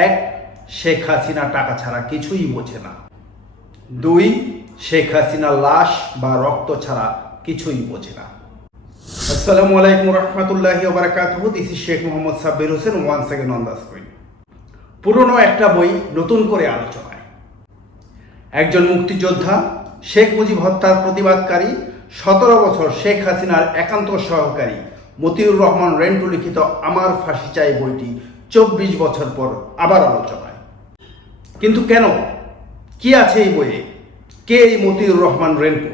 এক, শেখ হাসিনা টাকা ছাড়া কিছুই বোঝে না। দুই, শেখ হাসিনা লাশ বা রক্ত ছাড়া কিছুই বোঝে না। আসসালামু আলাইকুম রহমতুল্লাহি ওয়া বারাকাতুহু। This is Sheikh Mohammad Sabbir Hossain once again on the screen. পুরনো একটা বই নতুন করে আলোচনায়। একজন মুক্তিযোদ্ধা, শেখ মুজিব হত্যার প্রতিবাদকারী, 17 বছর শেখ হাসিনার একান্ত সহকারী মতিউর রহমান রেন্টু লিখিত আমার ফাঁসি চাই বইটি 24 বছর পর আবার আলোচনায়। কিন্তু কেন? কি আছে এই বইয়ে? কে এই মতিউর রহমান রেন্টু?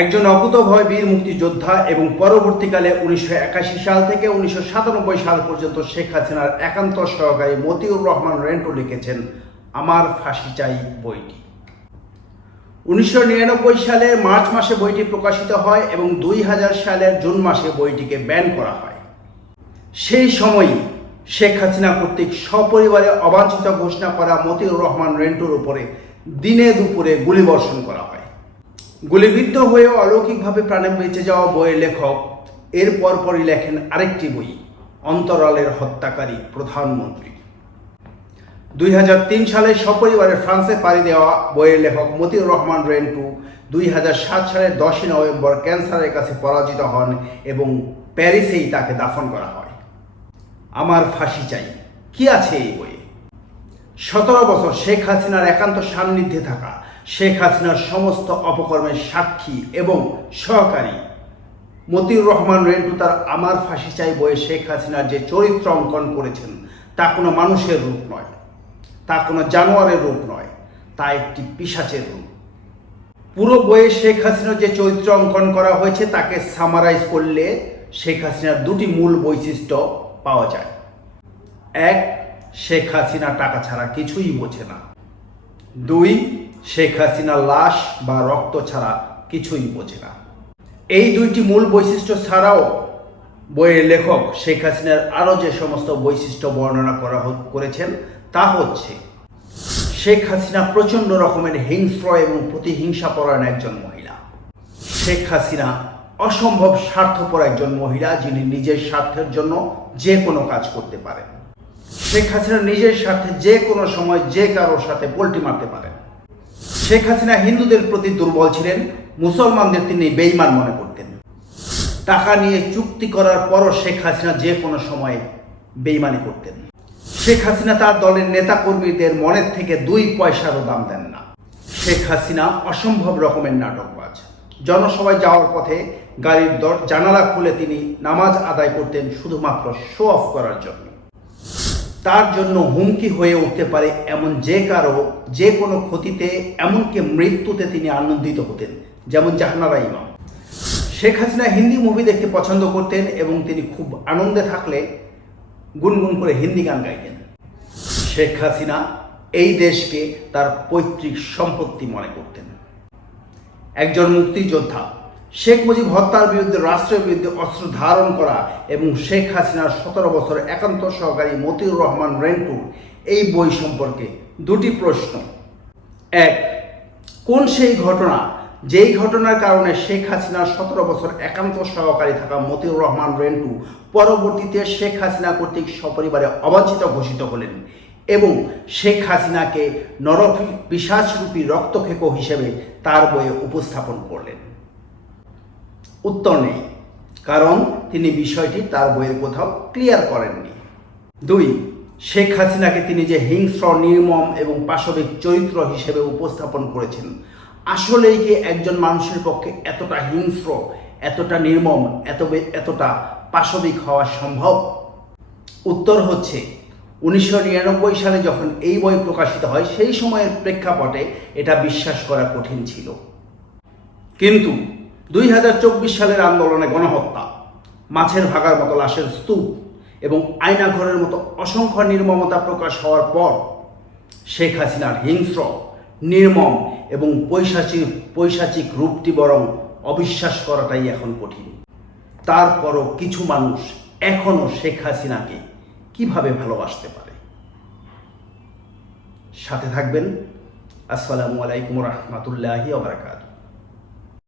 একজন অকুতোভয় বীর মুক্তিযোদ্ধা এবং পরবর্তীকালে 1981 সাল থেকে 1997 সাল পর্যন্ত শেখ হাসিনার একান্ত সহকারী মতিউর রহমান রেন্টু লিখেছেন আমার ফাঁসি চাই বইটি। 1999 সালের মার্চ মাসে বইটি প্রকাশিত হয় এবং 2000 সালের জুন মাসে বইটিকে ব্যান করা হয়। সেই সময়ই শেখ হাসিনা কর্তৃক সপরিবারে অবাঞ্ছিত ঘোষণা করা মতিউর রহমান রেন্টুর উপরে দিনে দুপুরে গুলিবর্ষণ করা হয়। গুলিবিদ্ধ হয়ে অলৌকিকভাবে প্রাণে বেঁচে যাওয়া বইয়ের লেখক এর পরপরই লেখেন আরেকটি বই, অন্তরালের হত্যাকারী প্রধানমন্ত্রী। 2003 সালে সপরিবারে ফ্রান্সে পাড়ি দেওয়া বইয়ের লেখক মতিউর রহমান রেন্টু 2007 সালের 10 নভেম্বর ক্যান্সারের কাছে পরাজিত হন এবং প্যারিসেই তাকে দাফন করা হয়। আমার ফাঁসি চাই, কি আছে এই বইয়ে? 17 বছর শেখ হাসিনার একান্ত সান্নিধ্যে থাকা, শেখ হাসিনার সমস্ত অপকর্মের সাক্ষী এবং সহকারী মতিউর রহমান রেন্টু তার আমার ফাঁসি চাই বইয়ে শেখ হাসিনার যে চরিত্র অঙ্কন করেছেন তা কোনো মানুষের রূপ নয়, তা কোনো জানোয়ারের রূপ নয়, তা একটি পিশাচের রূপ। পুরো বইয়ে শেখ হাসিনার যে চরিত্র অঙ্কন করা হয়েছে তাকে সামারাইজ করলে শেখ হাসিনার দুটি মূল বৈশিষ্ট্য পাওয়া যায়। এক, শেখ হাসিনা টাকা ছাড়া কিছুই বোঝে না। দুই, শেখ হাসিনা লাশ বা রক্ত ছাড়া কিছুই বোঝে না। এই দুইটি মূল বৈশিষ্ট্য ছাড়াও বইয়ের লেখক শেখ হাসিনার আরও যে সমস্ত বৈশিষ্ট্য বর্ণনা করেছেন তা হচ্ছে, শেখ হাসিনা প্রচণ্ড রকমের হিংস্র এবং প্রতিহিংসাপরায়ণ একজন মহিলা। শেখ হাসিনা অসম্ভব স্বার্থপর একজন মহিলা, যিনি নিজের স্বার্থের জন্য যে কোনো কাজ করতে পারেন। শেখ হাসিনা নিজের স্বার্থে যে কোনো সময় যে কারোর সাথে পোল্টি মারতে পারেন। শেখ হাসিনা হিন্দুদের প্রতি দুর্বল ছিলেন, মুসলমানদের তিনি বেঈমান মনে করতেন। টাকা নিয়ে চুক্তি করার পরও শেখ হাসিনা যে কোনো সময় বেঈমানি করতেন। শেখ হাসিনা তার দলের নেতাকর্মীদের মনের থেকে 2 পয়সারও দাম দেন না। শেখ হাসিনা অসম্ভব রকমের নাটকবাজ। জনসভায় যাওয়ার পথে গাড়ির জানালা খুলে তিনি নামাজ আদায় করতেন শুধুমাত্র শো অফ করার জন্য। তার জন্য হুমকি হয়ে উঠতে পারে এমন যে কারো যে কোনো ক্ষতিতে, এমনকি মৃত্যুতে তিনি আনন্দিত হতেন, যেমন জাহানারা ইমাম। শেখ হাসিনা হিন্দি মুভি দেখতে পছন্দ করতেন এবং তিনি খুব আনন্দে থাকলে গুনগুন করে হিন্দি গান গাইতেন। শেখ হাসিনা এই দেশকে তার পৈতৃক সম্পত্তি মনে করতেন। একজন মুক্তিযোদ্ধা, শেখ মুজিব হত্যার বিরুদ্ধে রাষ্ট্রের বিরুদ্ধে অস্ত্র ধারণ করা এবং শেখ হাসিনার 17 বছর একান্ত সহকারী মতিউর রহমান রেন্টু এই বই সম্পর্কে দুটি প্রশ্ন। এক, কোন সেই ঘটনা যেই ঘটনার কারণে শেখ হাসিনার 17 বছর একান্ত সহকারী থাকা মতিউর রহমান রেন্টু পরবর্তীতে শেখ হাসিনা কর্তৃক সপরিবারে অবাঞ্ছিত ঘোষিত হলেন এবং শেখ হাসিনাকে নরপিশাচরূপী রক্তক্ষেক হিসেবে তার বইয়ে উপস্থাপন করলেন? উত্তর নেই, কারণ তিনি বিষয়টি তার বইয়ের কোথাও ক্লিয়ার করেননি। দুই, শেখ হাসিনাকে তিনি যে হিংস্র, নির্মম এবং পাশবিক চরিত্র হিসেবে উপস্থাপন করেছেন, আসলেই কি একজন মানুষের পক্ষে এতটা হিংস্র, এতটা নির্মম, এতটা পাশবিক হওয়া সম্ভব? উত্তর হচ্ছে, 1999 সালে যখন এই বই প্রকাশিত হয় সেই সময়ের প্রেক্ষাপটে এটা বিশ্বাস করা কঠিন ছিল। কিন্তু 2024 সালের আন্দোলনে গণহত্যা, মাছের ভাগার মতো লাশের স্তূপ এবং আয়নাঘরের মতো অসংখ্য নির্মমতা প্রকাশ হওয়ার পর শেখ হাসিনার হিংস্র, নির্মম এবং পৈশাচিক রূপটি বরং অবিশ্বাস করাটাই এখন কঠিন। তারপরও কিছু মানুষ এখনও শেখ হাসিনাকে কিভাবে ভালোবাসতে পারে? সাথে থাকবেন। আসসালামু আলাইকুম রহমতুল্লাহি ওয়া বারাকাতুহু।